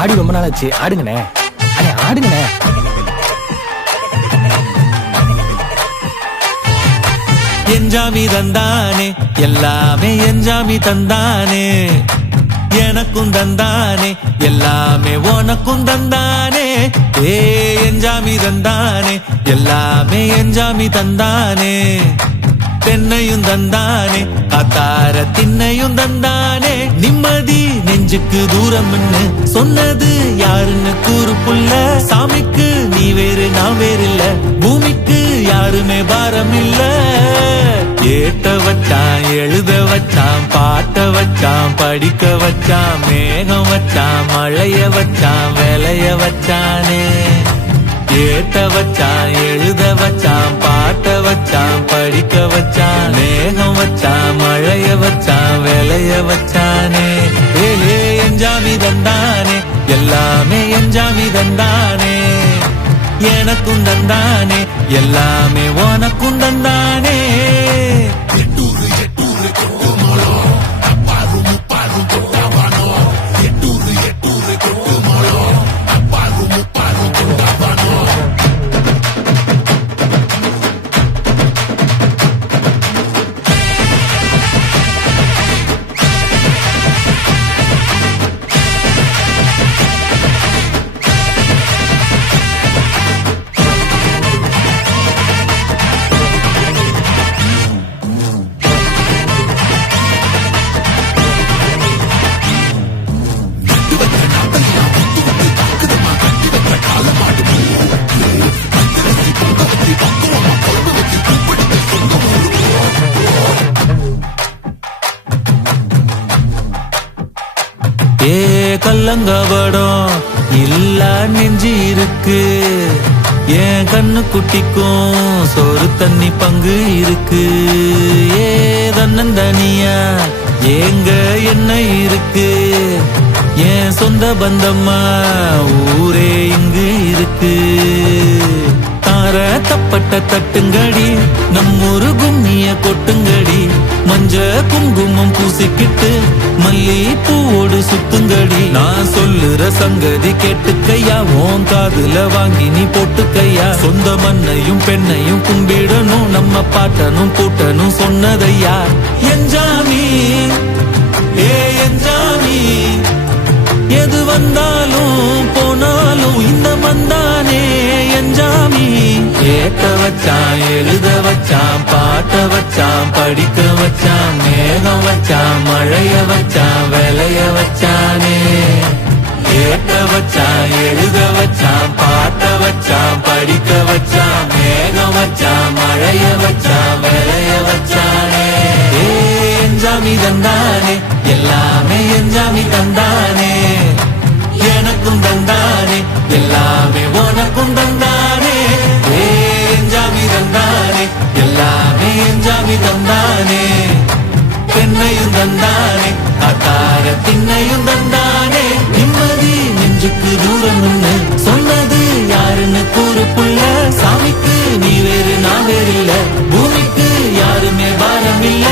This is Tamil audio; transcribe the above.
ஆடி ரொம்ப நாள் ஆச்சு, ஆடுங்கண்ணே. அண்ணே ஆடுங்கண்ணே. என்ஜாமி தந்தானே எல்லாமே, என்ஜாமி தந்தானே எனக்கும் தந்தானே எல்லாமே, உனக்கும் தந்தானே. ஏ என்ஜாமி தந்தானே எல்லாமே, என்ஜாமி தந்தானே. தென்னையும் தந்தானே, காத்தார திண்ணையும் தந்தானே. நிம்மதி நெஞ்சுக்கு தூரம்னு சொன்னது யாருன்னு கூறு புள்ள. சாமிக்கு நீ வேறு நான் வேறு இல்ல, பூமிக்கு யாருமே பாரம் இல்ல. ஏட்ட வச்சான், எழுத வச்சான், பாட்ட வச்சான், படிக்க வச்சான், மேகம் வச்சான், மழைய வச்சான், வேலைய வச்சானே. ஏட்ட வச்சான், எழுத வச்சான், பாட்ட வச்சான், படிக்க வச்சான், மேகம் வச்சான், மழைய வச்சான், வேலைய வச்சானே. ஏ என்ஜாமி தந்தானே எல்லாமே, என்ஜாமி தந்தானே. எனக்கும் தந்தானே எல்லாமே, உனக்கும் தந்தானே. ஏ கல்லங்கபடம் இல்ல நெஞ்சு இருக்கு, என் கண்ணு குட்டிக்கும் சோறு தண்ணி பங்கு இருக்கு. ஏ தன்னந்தனியா ஏங்க என்ன இருக்கு, என் சொந்த பந்தம்மா ஊரே இங்கு இருக்கு. தார தப்பட்ட தட்டுங்கடி, நம்மொரு கும்மிய கொட்டுங்கடி. மஞ்ச குங்குமம் பூசிக்கிட்டு மல்லி பூவோடு சுத்துங்கடி. நான் சொல்லுற சங்கதி கேட்டுக்கையா, உன் காதுல வாங்கி நீ போட்டுக்கையா. சொந்த மண்ணையும் பெண்ணையும் கும்பிடணும், நம்ம பாட்டனும் கூட்டனும் சொன்னதையா. என்ஜாமி ஏ என்ஜாமி, எது வந்தாலும் போனாலும் இந்த மந்தானே என்ஜாமி. ஏட்ட வச்சான், எழுத வச்சான், பாட்ட வச்சான், படிக்க வச்சான், மேகம் வச்சான், மழைய வச்சான், வேலைய வச்சானே. ஏட்ட வச்சான், எழுத வச்சான், பாட்ட வச்சான், படிக்க வச்சான், மேகம் வச்சான், மழைய வச்சான், வேலைய வச்சானே. ஏ என்ஜாமி தந்தானே எல்லாமே, என்ஜாமி தந்தானே. எனக்கும் தந்தானே எல்லாமே, உனக்கும் தந்தானே. ஏ என்ஜாமி தந்தானே எல்லாமே, என்ஜாமி தந்தானே. பெண்ணையும் தந்தானே, காத்தார திண்ணையும் தந்தானே. நிம்மதி நெஞ்சுக்கு தூரம்னு சொன்னது யாருன்னு கூறு புள்ள. சாமிக்கு நீ வேறு நான் வேறு இல்ல, பூமிக்கு யாருமே பாரம் இல்ல.